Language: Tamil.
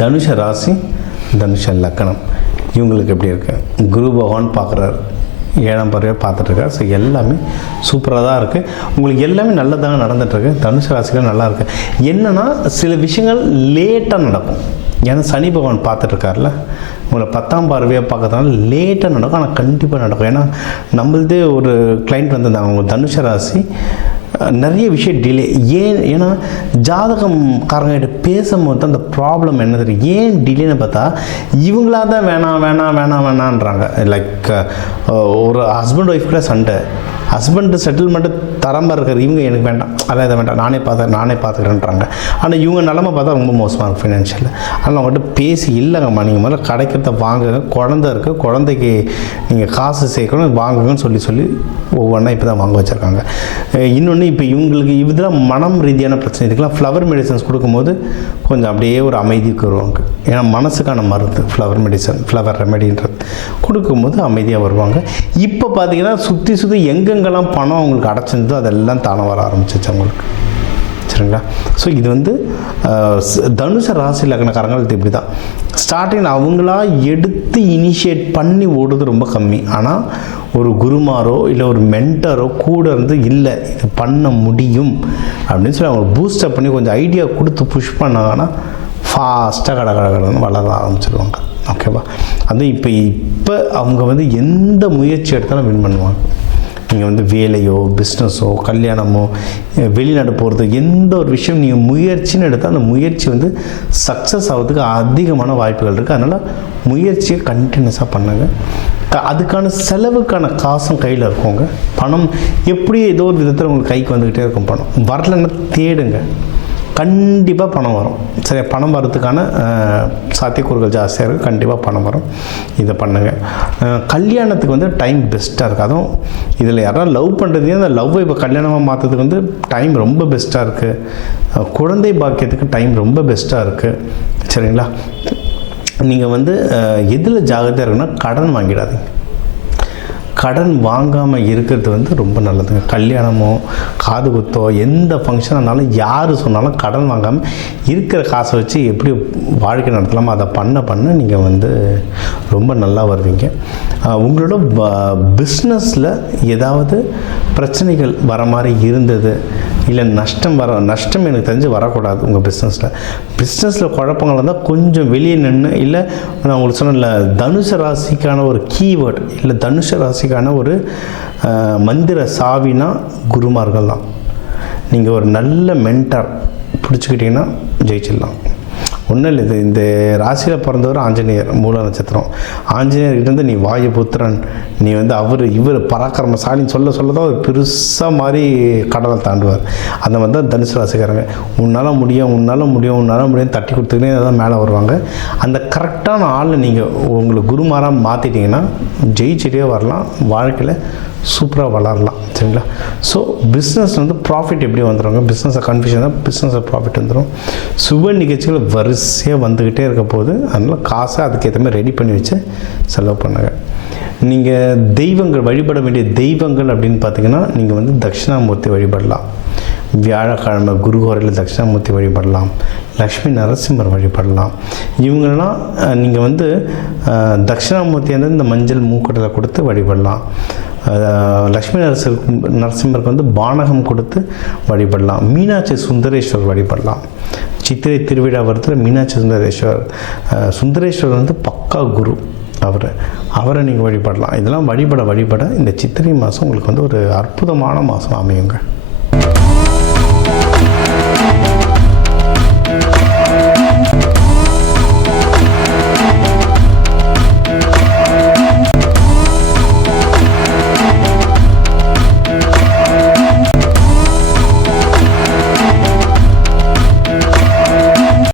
தனுஷ ராசி, தனுஷ லக்கணம் இவங்களுக்கு எப்படி இருக்குது? குரு பகவான் பார்க்குறாரு, 7ஆம் பார்வையாக பார்த்துட்ருக்காரு. ஸோ எல்லாமே சூப்பராக தான் இருக்குது. உங்களுக்கு எல்லாமே நல்லதாக நடந்துகிட்ருக்கு. தனுஷ ராசிகள் நல்லா இருக்குது. என்னென்னா சில விஷயங்கள் லேட்டாக நடக்கும். ஏன்னா சனி பகவான் பார்த்துட்ருக்காருல, உங்களை 10ஆம் பார்வையாக பார்க்கறதுனால லேட்டாக நடக்கும். ஆனால் கண்டிப்பாக நடக்கும். ஏன்னா நம்மளதே ஒரு கிளைண்ட் வந்திருந்தாங்க, அவங்க தனுஷ ராசி, நிறைய விஷயம் டிலே. ஏன்னா ஜாதகம்காரங்கிட்ட பேசும்போது தான் அந்த ப்ராப்ளம் என்ன தெரியும். ஏன் டிலேன்னு பார்த்தா இவங்களா தான் வேணான்றாங்க. லைக் ஒரு ஹஸ்பண்ட் ஒய்ஃப் கூட சண்டை, ஹஸ்பண்ட் செட்டில்மெண்ட்டு தரமாக இருக்கார், இவங்க எனக்கு வேண்டாம், அதெல்லாம் இதை வேண்டாம், நானே பார்த்துக்கிறேன்றாங்க. ஆனால் இவங்க நிலமை பார்த்தா ரொம்ப மோசமாக இருக்கும் ஃபினான்ஷியலில். அதனால் அவங்ககிட்ட பேசி இல்லைங்கம்மா, நீங்கள் முதல்ல கிடைக்கிறத வாங்குங்க, குழந்தை இருக்குது, குழந்தைக்கு நீங்கள் காசு சேர்க்கணும், வாங்குங்கன்னு சொல்லி ஒவ்வொன்றா இப்போ தான் வாங்க வச்சுருக்காங்க. இன்னொன்று இப்போ இவங்களுக்கு இதெல்லாம் மனம் ரீதியான பிரச்சனை. இதுக்கெல்லாம் ஃப்ளவர் மெடிசன்ஸ் கொடுக்கும்போது கொஞ்சம் அப்படியே ஒரு அமைதிக்கு வருவாங்க. ஏன்னா மனசுக்கான மருந்து ஃப்ளவர் மெடிசன், ஃப்ளவர் ரெமெடின்றது கொடுக்கும்போது அமைதியாக வருவாங்க. இப்போ பார்த்தீங்கன்னா சுற்றி எங்கெங்கெல்லாம் பணம் அவங்களுக்கு அடைச்சிருந்தோ அதெல்லாம் தானே வர ஆரம்பிச்சிச்சு அவங்களுக்கு. சரிங்களா? ஸோ இது வந்து தனுஷ ராசி லக்னக்காரங்களுக்கு இப்படி தான் ஸ்டார்டிங் அவங்களா எடுத்து இனிஷியேட் பண்ணி ஓடுறது ரொம்ப கம்மி. ஆனால் ஒரு குருமாரோ இல்லை ஒரு மென்டரோ கூட இருந்து இல்லை இது பண்ண முடியும் அப்படின்னு சொல்லி அவங்க பூஸ்டப் பண்ணி கொஞ்சம் ஐடியா கொடுத்து புஷ் பண்ணாங்கன்னா ஃபாஸ்ட்டாக கடன்னு வளர ஆரம்பிச்சிடுவாங்க. ஓகேவா? அது இப்போ அவங்க வந்து எந்த முயற்சி எடுத்தாலும் வின் பண்ணுவாங்க. நீங்கள் வந்து வேலையோ பிஸ்னஸோ கல்யாணமோ வெளிநாடு போகிறது எந்த ஒரு விஷயம் நீங்கள் முயற்சின்னு எடுத்தால் அந்த முயற்சி வந்து சக்ஸஸ் ஆகிறதுக்கு அதிகமான வாய்ப்புகள் இருக்குது. அதனால் முயற்சியை கண்டினியூஸாக பண்ணுங்க. அதுக்கான செலவுக்கான காசும் கையில் இருக்குங்க. பணம் எப்படி ஏதோ ஒரு விதத்தில் உங்களுக்கு கைக்கு வந்துக்கிட்டே இருக்கும். பணம் வரலன்னா தேடுங்க, கண்டிப்பாக பணம் வரும். சரி, பணம் வரதுக்கான சாத்தியக்கூறுகள் ஜாஸ்தியாக இருக்குது. கண்டிப்பாக பணம் வரும். இதை பண்ணுங்கள். கல்யாணத்துக்கு வந்து டைம் பெஸ்ட்டாக இருக்குது. அதுவும் இதில் யாராவது லவ் பண்ணுறதே அந்த லவ்வை இப்போ கல்யாணமாக மாற்றுறதுக்கு வந்து டைம் ரொம்ப பெஸ்ட்டாக இருக்குது. குழந்தை பாக்கியத்துக்கு டைம் ரொம்ப பெஸ்ட்டாக இருக்குது. சரிங்களா? நீங்கள் வந்து எதில் ஜாகிரதையாக இருக்குன்னா கடன் வாங்கிடாதீங்க. கடன் வாங்காமல் இருக்கிறது வந்து ரொம்ப நல்லதுங்க. கல்யாணமோ காது குத்தோ எந்த ஃபங்க்ஷனானாலும் யார் சொன்னாலும் கடன் வாங்காமல் இருக்கிற காசை வச்சு எப்படி வாழ்க்கை நடத்தலாமோ அதை பண்ண நீங்கள் வந்து ரொம்ப நல்லா வருவீங்க. உங்களோட பிஸ்னஸில் ஏதாவது பிரச்சனைகள் வர மாதிரி இருந்தது, இல்லை நஷ்டம் எனக்கு தெரிஞ்சு வரக்கூடாது. உங்கள் பிஸ்னஸில் குழப்பங்கள் இருந்தால் கொஞ்சம் வெளியே நின்று, இல்லை நான் உங்களுக்கு சொன்னேன்ல தனுஷ ராசிக்கான ஒரு கீவேர்டு இல்லை தனுஷ ராசிக்கான ஒரு மந்திர சாவினா குருமார்கள் தான். நீங்கள் ஒரு நல்ல மென்டார் பிடிச்சிக்கிட்டிங்கன்னா ஜெயிச்சிடலாம். ஒன்றும் இல்லை, இந்த ராசியில் பிறந்தவர் ஆஞ்சநேயர், மூல நட்சத்திரம். ஆஞ்சநேயர்கிட்டேருந்து நீ வாயுபுத்திரன், நீ வந்து இவர் பராக்கிரமசாலின்னு சொல்ல தான் ஒரு பெருசாக மாதிரி கடலை தாண்டுவார். அந்த மாதிரி தான் தனுசு ராசிக்காரங்க. உன்னால் முடியும் தட்டி கொடுத்துக்கினே தான் மேலே வருவாங்க. அந்த கரெக்டான ஆளை நீங்கள் உங்களுக்கு குருமாராக மாற்றிட்டிங்கன்னா ஜெயிச்சிட்டே வரலாம், வாழ்க்கையில் சூப்பராக வளரலாம். சரிங்களா? ஸோ பிஸ்னஸ் வந்து ப்ராஃபிட் எப்படி வந்துடுவாங்க, பிஸ்னஸை கன்ஃபியூஷன் தான், பிஸ்னஸை ப்ராஃபிட் வந்துடும். சுப நிகழ்ச்சிகள் வரிசையாக வந்துக்கிட்டே இருக்க போது, அதனால் காசை அதுக்கேற்ற மாதிரி ரெடி பண்ணி வச்சு செலவு பண்ணுங்க. நீங்கள் தெய்வங்கள் வழிபட வேண்டிய தெய்வங்கள் அப்படின்னு பார்த்தீங்கன்னா நீங்கள் வந்து தட்சிணாமூர்த்தி வழிபடலாம். வியாழக்கிழமை குருஹோரையில் தட்சிணாமூர்த்தி வழிபடலாம். லக்ஷ்மி நரசிம்மர் வழிபடலாம். இவங்களெல்லாம் நீங்கள் வந்து தட்சிணாமூர்த்தி வந்து இந்த மஞ்சள் மூக்கடலை கொடுத்து வழிபடலாம். லக்ஷ்மி நரசிம்மருக்கு வந்து பானகம் கொடுத்து வழிபடலாம். மீனாட்சி சுந்தரேஸ்வர் வழிபடலாம். சித்திரை திருவிழா வருத்தில் மீனாட்சி சுந்தரேஸ்வர் வந்து பக்கா குரு. அவரை நீங்கள் வழிபடலாம். இதெல்லாம் வழிபட இந்த சித்திரை மாதம் உங்களுக்கு வந்து ஒரு அற்புதமான மாதம் அமையுங்க.